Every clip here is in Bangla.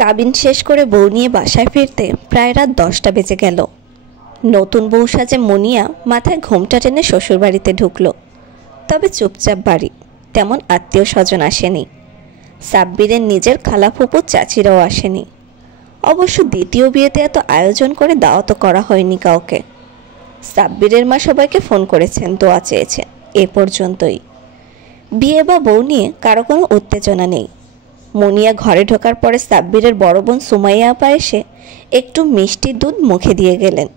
কাবিন শেষ করে বউ নিয়ে বাসায় ফিরতে প্রায় রাত 10টা বেজে গেল। নতুন বউ সাজে মুনিয়া মাথায় ঘোমটা টেনে শ্বশুরবাড়িতে ঢুকলো। তবে চুপচাপ বাড়ি, তেমন আত্মীয় স্বজন আসেনি। সাব্বিরের নিজের খালা ফুপু চাচিরাও আসেনি। অবশ্য দ্বিতীয় বিয়েতে এত আয়োজন করে দাওয়াতও করা হয়নি কাউকে। সাব্বিরের মা সবাইকে ফোন করেছেন, দোয়া চেয়েছেন, এ পর্যন্তই। বিয়ে বা বউ নিয়ে কারো কোনো উত্তেজনা নেই। মুনিয়া ঘরে ঢোকার পরে সাব্বিরের বড় বোন সুমাইয়া আপা এসে একটু মিষ্টি দুধ মুখে দিয়ে গেলেন।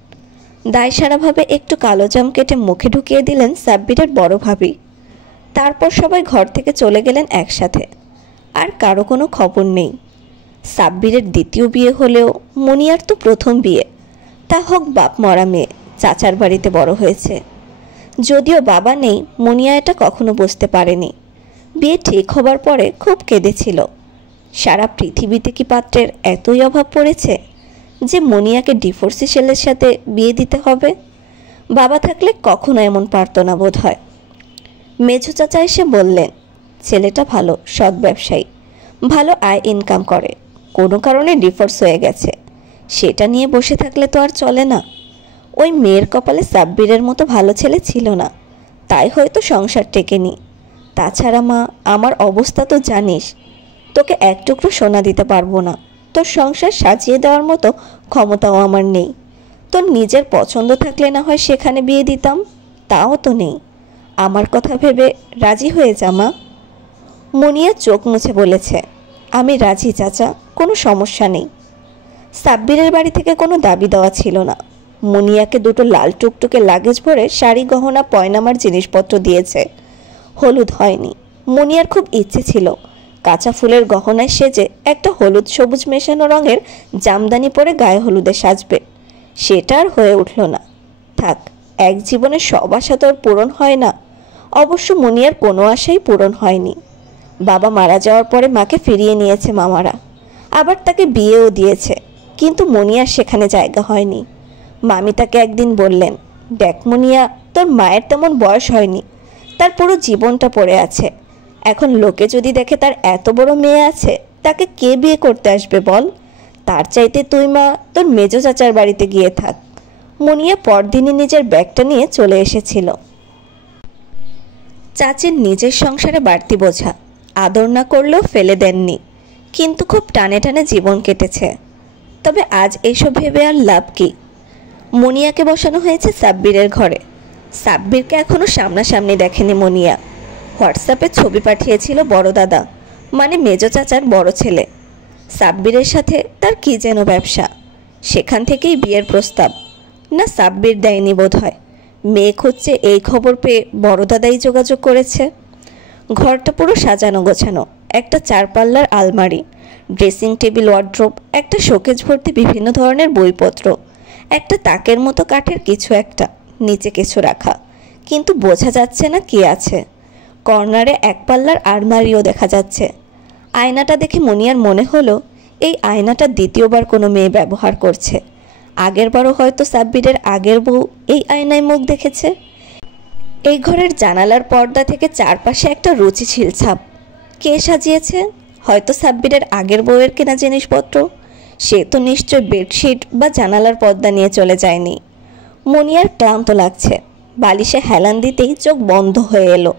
দায়সারাভাবে একটু কালো জাম কেটে মুখে ঢুকিয়ে দিলেন সাব্বিরের বড় ভাবি। তারপর সবাই ঘর থেকে চলে গেলেন একসাথে। আর কারো কোনো খবর নেই। সাব্বিরের দ্বিতীয় বিয়ে হলেও মুনিয়ার তো প্রথম বিয়ে, তা হোক বাপ মরা মেয়ে, চাচার বাড়িতে বড় হয়েছে। যদিও বাবা নেই, মুনিয়া এটা কখনো বুঝতে পারেনি। বিয়ে ঠিক হবার পরে খুব কেঁদেছিল। সারা পৃথিবীতে কি পাত্রের এতই অভাব পড়েছে যে মুনিয়াকে ডিভোর্সি ছেলের সাথে বিয়ে দিতে হবে? বাবা থাকলে কখনো এমন পারত না বোধ হয়। মেঝো চাচা এসে বললেন, ছেলেটা ভালো, সৎ ব্যবসায়ী, ভালো আয় ইনকাম করে, কোনো কারণে ডিভোর্স হয়ে গেছে। সেটা নিয়ে বসে থাকলে তো আর চলে না। ওই মেয়ের কপালে সাব্বিরের মতো ভালো ছেলে ছিল না, তাই হয়তো সংসার টেকেনি। তাছাড়া মা, আমার অবস্থা তো জানিস, তোকে এক টুকরো সোনা দিতে পারবো না, তোর সংসার সাজিয়ে দেওয়ার মতো ক্ষমতাও আমার নেই। তোর নিজের পছন্দ থাকলে না হয় সেখানে বিয়ে দিতাম, তাও তো নেই। আমার কথা ভেবে রাজি হয়ে যা মা। মুনিয়া চোখ মুছে বলেছে, আমি রাজি চাচা, কোনো সমস্যা নেই। সাব্বিরের বাড়ি থেকে কোনো দাবি দেওয়া ছিল না। মুনিয়াকে দুটো লাল টুকটুকে লাগেজ ভরে শাড়ি, গহনা, পয়নামার জিনিসপত্র দিয়েছে। হলুদ হয়নি। মুনিয়ার খুব ইচ্ছে ছিল কাঁচা ফুলের গহনায় সেজে একটা হলুদ সবুজ মেশানো রঙের জামদানি পরে গায়ে হলুদে সাজবে। সেটা আর হয়ে উঠল না। থাক, এক জীবনে সব আশা তো আর পূরণ হয় না। অবশ্য মুনিয়ার কোনো আশাই পূরণ হয়নি। বাবা মারা যাওয়ার পরে মাকে ফিরিয়ে নিয়েছে মামারা, আবার তাকে বিয়েও দিয়েছে, কিন্তু মুনিয়ার সেখানে জায়গা হয়নি। মামি তাকে একদিন বললেন, দেখ মুনিয়া, তোর মায়ের তেমন বয়স হয়নি, তার পুরো জীবনটা পড়ে আছে। এখন লোকে যদি দেখে তার এত বড় মেয়ে আছে, তাকে কে বিয়ে করতে আসবে বল? তার চাইতে তুই মা তোর মেজো চাচার বাড়িতে গিয়ে থাক। মুনিয়া পরদিনই নিজের ব্যাগটা নিয়ে চলে এসেছিল। চাচির নিজের সংসারে বাড়তি বোঝা, আদর না করলেও ফেলে দেননি, কিন্তু খুব টানে টানে জীবন কেটেছে। তবে আজ এসব ভেবে আর লাভ কি? মুনিয়াকে বসানো হয়েছে সাব্বিরের ঘরে। সাব্বিরকে এখনও সামনাসামনি দেখেনি মুনিয়া। হোয়াটসঅ্যাপে ছবি পাঠিয়েছিল বড় দাদা, মানে মেজো চাচার বড় ছেলে। সাব্বিরের সাথে তার কি যেন ব্যবসা, সেখান থেকেই বিয়ের প্রস্তাব। না, সাব্বির দেয়নি বোধ হয়। মেয়ে খুঁজছে এই খবর পেয়ে বড় দাদাই যোগাযোগ করেছে। ঘরটা পুরো সাজানো গোছানো, একটা 4 পাল্লার আলমারি, ড্রেসিং টেবিল, ওয়ার্ড্রোব, একটা শোকেজ ভর্তি বিভিন্ন ধরনের বইপত্র, একটা তাকের মতো কাঠের কিছু একটা, নিচে কিছু রাখা, কিন্তু বোঝা যাচ্ছে না কি আছে। কর্নারে 1 পাল্লার আলমারিও দেখা যাচ্ছে। আয়নাটা দেখে মুনিয়ার মনে হলো এই আয়নাটা দ্বিতীয়বার কোনো মেয়ে ব্যবহার করছে। আগেরবারও হয়তো সাব্বিরের আগের বউ এই আয়নায় মুখ দেখেছে। এই ঘরের জানালার পর্দা থেকে চারপাশে একটা রুচিশীল ছাপ। কে সাজিয়েছে? হয়তো সাব্বিরের আগের বউয়ের কেনা জিনিসপত্র। সে তো নিশ্চয় বেডশিট বা জানালার পর্দা নিয়ে চলে যায়নি। মুনিয়ার ক্লান্ত লাগছে। বালিশে হেলান দিতেই চোখ বন্ধ হয়ে এলো।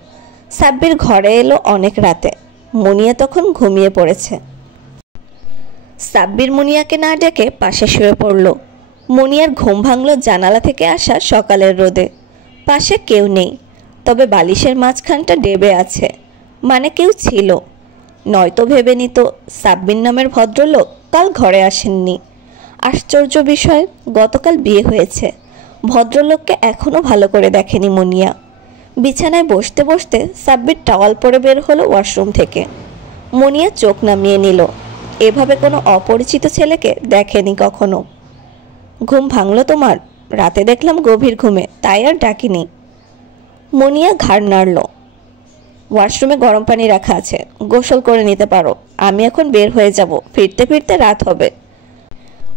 সাব্বির ঘরে এলো অনেক রাতে। মুনিয়া তখন ঘুমিয়ে পড়েছে। সাব্বির মুনিয়াকে না ডেকে পাশে শুয়ে পড়ল। মুনিয়ার ঘুম ভাঙল জানালা থেকে আসা সকালের রোদে। পাশে কেউ নেই, তবে বালিশের মাঝখানটা ডেবে আছে, মানে কেউ ছিল। নয়তো ভেবে নিত সাব্বির নামের ভদ্রলোক কাল ঘরে আসেননি। আশ্চর্য বিষয়, গতকাল বিয়ে হয়েছে, ভদ্রলোককে এখনও ভালো করে দেখেনি মুনিয়া। বিছানায় বসতে বসতে সাব্বির টাওয়াল পরে বের হলো ওয়াশরুম থেকে। মুনিয়া চোখ নামিয়ে নিল। এভাবে কোনো অপরিচিত ছেলেকে দেখেনি কখনো। ঘুম ভাঙলো তোমার? রাতে দেখলাম গভীর ঘুমে, তাই আর ডাকিনি। মুনিয়া ঘাড় নাড়ল। ওয়াশরুমে গরম পানি রাখা আছে, গোসল করে নিতে পারো। আমি এখন বের হয়ে যাব, ফিরতে ফিরতে রাত হবে।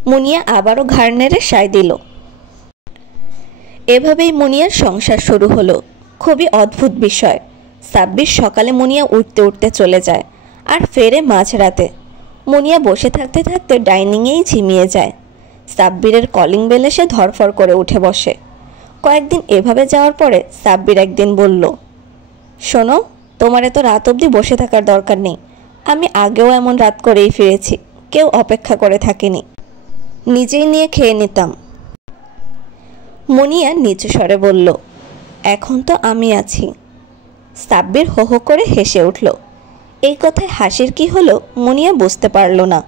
মুনিয়া আবারও ঘাড় নেড়ে সায় দিল। এভাবেই মুনিয়ার সংসার শুরু হলো। খুবই অদ্ভুত বিষয়, সাব্বির সকালে মুনিয়া উঠতে উঠতে চলে যায় আর ফেরে মাঝরাতে। মুনিয়া বসে থাকতে থাকতে ডাইনিংয়েই ঝিমিয়ে যায়। সাব্বিরের কলিং বেলে সে ধরফর করে উঠে বসে। কয়েকদিন এভাবে যাওয়ার পরে সাব্বির একদিন বলল, শোনো, তোমার এত রাত অবধি বসে থাকার দরকার নেই। আমি আগেও এমন রাত করেই ফিরেছি, কেউ অপেক্ষা করে থাকেনি, নিজেই নিয়ে খেয়ে নিতাম। মুনিয়া নিচু স্বরে বলল, এখন তো আমি আছি। সাব্বির হো হো করে হেসে উঠল। এই কথায় হাসির কি হলো মুনিয়া বুঝতে পারল না।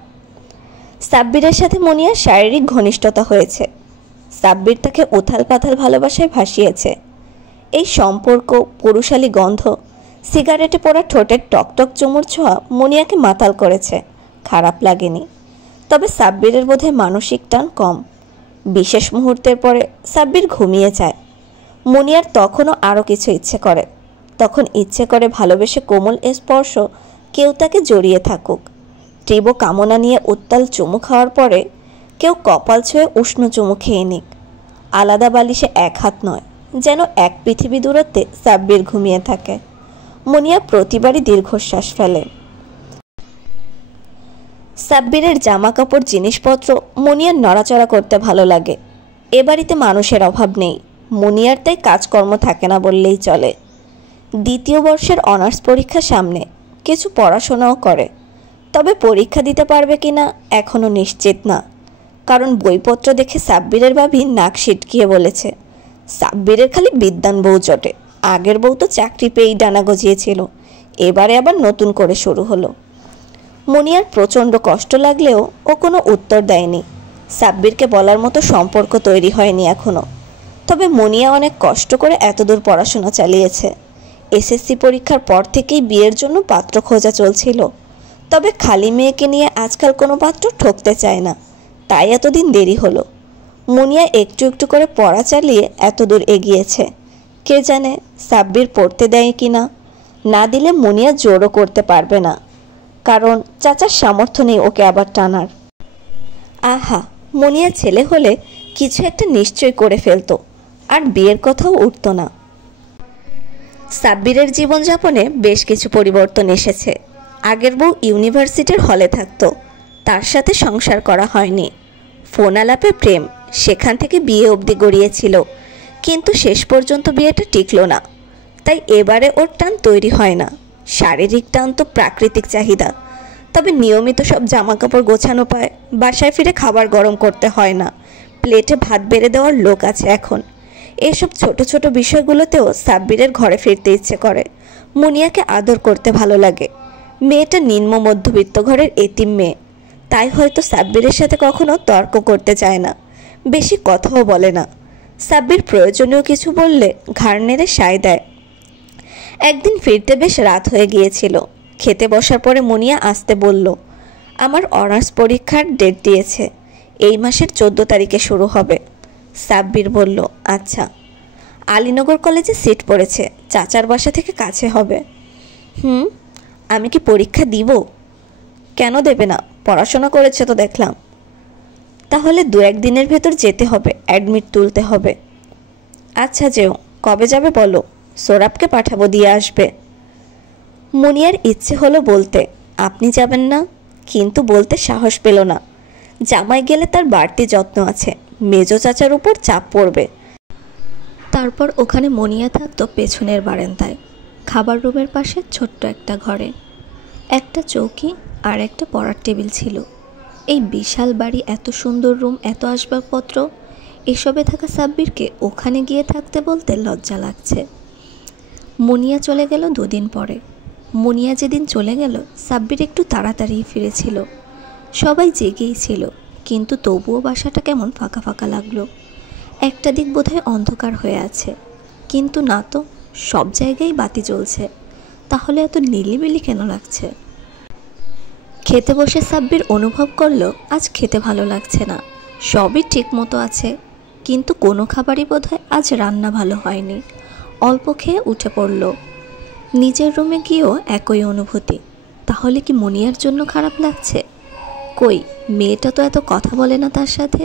সাব্বিরের সাথে মুনিয়ার শারীরিক ঘনিষ্ঠতা হয়েছে। সাব্বির তাকে উথাল পাথাল ভালোবাসায় ভাসিয়েছে। এই সম্পর্ক, পুরুষালী গন্ধ, সিগারেটে পোড়া ঠোঁটের টকটক চুমুর ছোঁয়া মুনিয়াকে মাতাল করেছে। খারাপ লাগেনি। তবে সাব্বিরের বোধহয় মানসিক টান কম। বিশেষ মুহূর্তের পরে সাব্বির ঘুমিয়ে যায়। মুনিয়ার তখনও আরও কিছু ইচ্ছে করে। তখন ইচ্ছে করে ভালোবেসে কোমল স্পর্শ, কেউ তাকে জড়িয়ে থাকুক। তীব্র কামনা নিয়ে উত্তাল চুমু খাওয়ার পরে কেউ কপাল ছুঁয়ে উষ্ণ চুমু খেয়ে নিক। আলাদা বালিশে এক হাত নয়, যেন এক পৃথিবী দূরত্বে সাব্বির ঘুমিয়ে থাকে। মুনিয়া প্রতিবারই দীর্ঘশ্বাস ফেলে। সাব্বিরের জামা কাপড়, জিনিসপত্র মুনিয়ার নড়াচড়া করতে ভালো লাগে। এ বাড়িতে মানুষের অভাব নেই। মুনিয়ার তাই কাজকর্ম থাকে না বললেই চলে। দ্বিতীয় বর্ষের অনার্স পরীক্ষা সামনে, কিছু পড়াশোনাও করে। তবে পরীক্ষা দিতে পারবে কিনা এখনও নিশ্চিত না। কারণ বইপত্র দেখে সাব্বিরের ভাবি নাক সিটকিয়ে বলেছে, সাব্বিরের খালি বিদ্বান বউ জটে। আগের বউ তো চাকরি পেয়েই ডানা গজিয়েছিল, এবারে আবার নতুন করে শুরু হলো। মুনিয়ার প্রচণ্ড কষ্ট লাগলেও ও কোনো উত্তর দেয়নি। সাব্বিরকে বলার মতো সম্পর্ক তৈরি হয়নি এখনও। তবে মুনিয়া অনেক কষ্ট করে এতদূর পড়াশোনা চালিয়েছে। এসএসসি পরীক্ষার পর থেকেই বিয়ের জন্য পাত্র খোঁজা চলছিল। তবে খালি মেয়েকে নিয়ে আজকাল কোনো পাত্র ঠকতে চায় না, তাই এতদিন দেরি হলো। মুনিয়া একটু একটু করে পড়া চালিয়ে এতদূর এগিয়েছে। কে জানে সাব্বির পড়তে দেয় কিনা। না দিলে মুনিয়া জোরও করতে পারবে না, কারণ চাচার সামর্থ্য নেই ওকে আবার টানার। আহা, মুনিয়া ছেলে হলে কিছু একটা নিশ্চয় করে ফেলতো, আর বিয়ের কথাও উঠত না। সাব্বিরের জীবনযাপনে বেশ কিছু পরিবর্তন এসেছে। আগের বউ ইউনিভার্সিটির হলে থাকতো, তার সাথে সংসার করা হয়নি। ফোন আলাপে প্রেম, সেখান থেকে বিয়ে অবধি গড়িয়েছিল, কিন্তু শেষ পর্যন্ত বিয়েটা টিকলো না। তাই এবারে ওর টান তৈরি হয় না। শারীরিক টান তো প্রাকৃতিক চাহিদা। তবে নিয়মিত সব জামাকাপড় গোছানো পায়, বাসায় ফিরে খাবার গরম করতে হয় না, প্লেটে ভাত বেড়ে দেওয়ার লোক আছে এখন। এসব ছোট ছোট বিষয়গুলোতেও সাব্বিরের ঘরে ফিরতে ইচ্ছে করে। মুনিয়াকে আদর করতে ভালো লাগে। মেয়েটা নিম্ন মধ্যবিত্ত ঘরের এতিম মেয়ে, তাই হয়তো সাব্বিরের সাথে কখনো তর্ক করতে চায় না, বেশি কথাও বলে না। সাব্বির প্রয়োজনীয় কিছু বললে ঘাড় নেড়ে সায় দেয়। একদিন ফিরতে বেশ রাত হয়ে গিয়েছিল। খেতে বসার পরে মুনিয়া আসতে বলল, আমার অনার্স পরীক্ষার ডেট দিয়েছে, এই মাসের 14 তারিখে শুরু হবে। সাব্বির বলল, আচ্ছা। আলীনগর কলেজে সিট পড়েছে, চাচার বাসা থেকে কাছে হবে। আমি কি পরীক্ষা দিব? কেন দেবে না? পড়াশোনা করেছে তো দেখলাম। তাহলে 2-1 দিনের ভেতর যেতে হবে, অ্যাডমিট তুলতে হবে। আচ্ছা যেও। কবে যাবে বলো, সোরাবকে পাঠাবো, দিয়ে আসবে। মুনিয়ার ইচ্ছে হলো বলতে, আপনি যাবেন না, কিন্তু বলতে সাহস পেল না। জামাই গেলে তার বাড়তি যত্ন আছে, মেজো চাচার উপর চাপ পড়বে। তারপর ওখানে মুনিয়া থাকতো পেছনের বারান্দায়, খাবার রুমের পাশে ছোট্ট একটা ঘরে। একটা চৌকি আর একটা পড়ার টেবিল ছিল। এই বিশাল বাড়ি, এত সুন্দর রুম, এত আসবাবপত্র, এসবে থাকা সাব্বিরকে ওখানে গিয়ে থাকতে বলতে লজ্জা লাগছে। মুনিয়া চলে গেল 2 দিন পরে। মুনিয়া যেদিন চলে গেল, সাব্বির একটু তাড়াতাড়ি ফিরেছিল। সবাই জেগেই ছিল, কিন্তু তবুও বাসাটা কেমন ফাঁকা ফাঁকা লাগলো। একটা দিক বোধহয় অন্ধকার হয়ে আছে, কিন্তু না তো, সব জায়গায় বাতি জ্বলছে। তাহলে এত নিলিবিলি কেন লাগছে? খেতে বসে সাব্বির অনুভব করলো আজ খেতে ভালো লাগছে না। সবই ঠিক মতো আছে, কিন্তু কোনো খাবারই বোধহয় আজ রান্না ভালো হয়নি। অল্প খেয়ে উঠে পড়ল। নিজের রুমে গিয়েও একই অনুভূতি। তাহলে কি মুনিয়ার জন্য খারাপ লাগছে? কই, মেয়েটা তো এত কথা বলে না তার সাথে।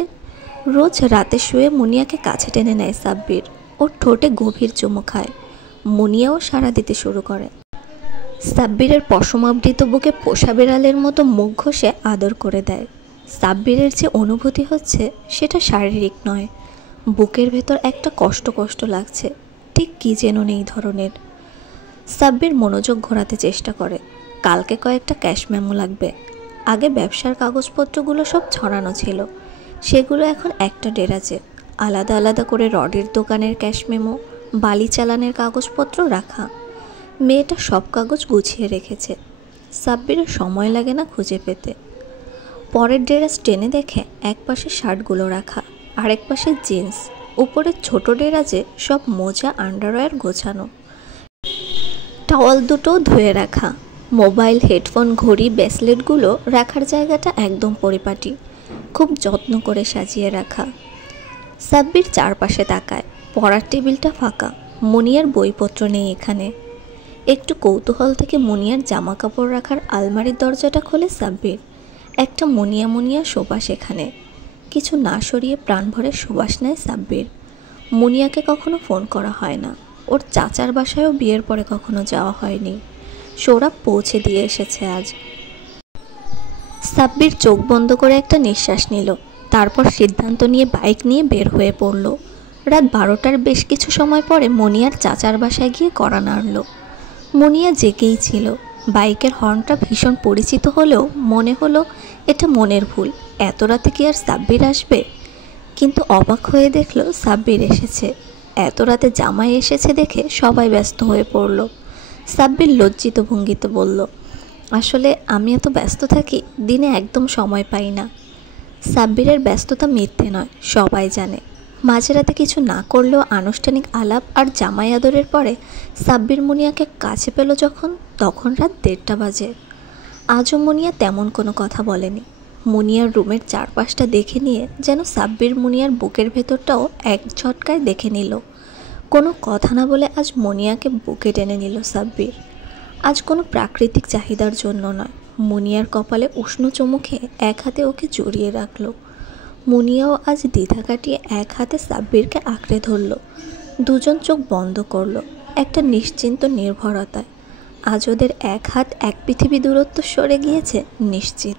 রোজ রাতে শুয়ে মুনিয়াকে কাছে টেনে নেয় সাব্বির, ওর ঠোঁটে গভীর চুমু খায়। মুনিয়াও সাড়া দিতে শুরু করে। সাব্বিরের পশমাবৃত বুকে পোষা বিড়ালের মতো মুখ ঘষে আদর করে দেয়। সাব্বিরের যে অনুভূতি হচ্ছে সেটা শারীরিক নয়, বুকের ভেতর একটা কষ্ট কষ্ট লাগছে, ঠিক কী যেন নেই ধরনের। সাব্বির মনোযোগ ঘোরাতে চেষ্টা করে। কালকে কয়েকটা ক্যাশ মেমো লাগবে। আগে ব্যবসার কাগজপত্রগুলো সব ছড়ানো ছিল, সেগুলো এখন একটা ডেরাজে আলাদা আলাদা করে রডের দোকানের ক্যাশ মেমো, বালি চালানের কাগজপত্র রাখা। মেয়েটা সব কাগজ গুছিয়ে রেখেছে। সাব্বিরের সময় লাগে না খুঁজে পেতে। পরের ডেরাজ টেনে দেখে এক পাশে শার্টগুলো রাখা, আরেক পাশে জিন্স, উপরের ছোট ডেরাজে সব মোজা আন্ডারওয়্যার গোছানো, টাওয়াল দুটোও ধুয়ে রাখা। মোবাইল, হেডফোন, ঘড়ি, ব্রেসলেটগুলো রাখার জায়গাটা একদম পরিপাটি, খুব যত্ন করে সাজিয়ে রাখা। সাব্বির চারপাশে তাকায়। পড়ার টেবিলটা ফাঁকা, মুনিয়ার বইপত্র নেই এখানে। একটু কৌতূহল থেকে মুনিয়ার জামা কাপড় রাখার আলমারির দরজাটা খোলে সাব্বির। একটা মুনিয়া মুনিয়া সুবাস এখানে। কিছু না সরিয়ে প্রাণ ভরে সুবাস নেয় সাব্বির। মুনিয়াকে কখনো ফোন করা হয় না, ওর চাচার বাসায়ও বিয়ের পরে কখনো যাওয়া হয়নি। সৌরভ পৌঁছে দিয়ে এসেছে আজ। সাব্বির চোখ বন্ধ করে একটা নিঃশ্বাস নিল, তারপর সিদ্ধান্ত নিয়ে বাইক নিয়ে বের হয়ে পড়ল। রাত 12টার বেশ কিছু সময় পরে মুনিয়ার চাচার বাসায় গিয়ে কড়া নাড়ল। মুনিয়া জেগেই ছিল। বাইকের হর্নটা ভীষণ পরিচিত হলেও মনে হলো এটা মনের ভুল, এত রাতে কি আর সাব্বির আসবে? কিন্তু অবাক হয়ে দেখল সাব্বির এসেছে। এত রাতে জামাই এসেছে দেখে সবাই ব্যস্ত হয়ে পড়ল। সাব্বির লজ্জিত ভঙ্গিতে বলল, আসলে আমি এত ব্যস্ত থাকি, দিনে একদম সময় পাই না। সাব্বিরের ব্যস্ততা মিথ্যে নয়, সবাই জানে। মাঝরাতে কিছু না করলেও আনুষ্ঠানিক আলাপ আর জামাই আদরের পরে সাব্বির মুনিয়াকে কাছে পেল যখন, তখন রাত 1:30 বাজে। আজও মুনিয়া তেমন কোনো কথা বলেনি। মুনিয়ার রুমের চারপাশটা দেখে নিয়ে যেন সাব্বির মুনিয়ার বুকের ভেতরটাও এক ঝটকায় দেখে নিল। কোনো কথা না বলে আজ মুনিয়াকে বুকে টেনে নিল সাব্বির। আজ কোনো প্রাকৃতিক চাহিদার জন্য নয়, মুনিয়ার কপালে উষ্ণ চুমুখে এক হাতে ওকে জড়িয়ে রাখল। মুনিয়াও আজ দ্বিধা কাটিয়ে এক হাতে সাব্বিরকে আঁকড়ে ধরল। দুজন চোখ বন্ধ করল একটা নিশ্চিন্ত নির্ভরতায়। আজ ওদের এক হাত এক পৃথিবী দূরত্ব সরে গিয়েছে নিশ্চিত।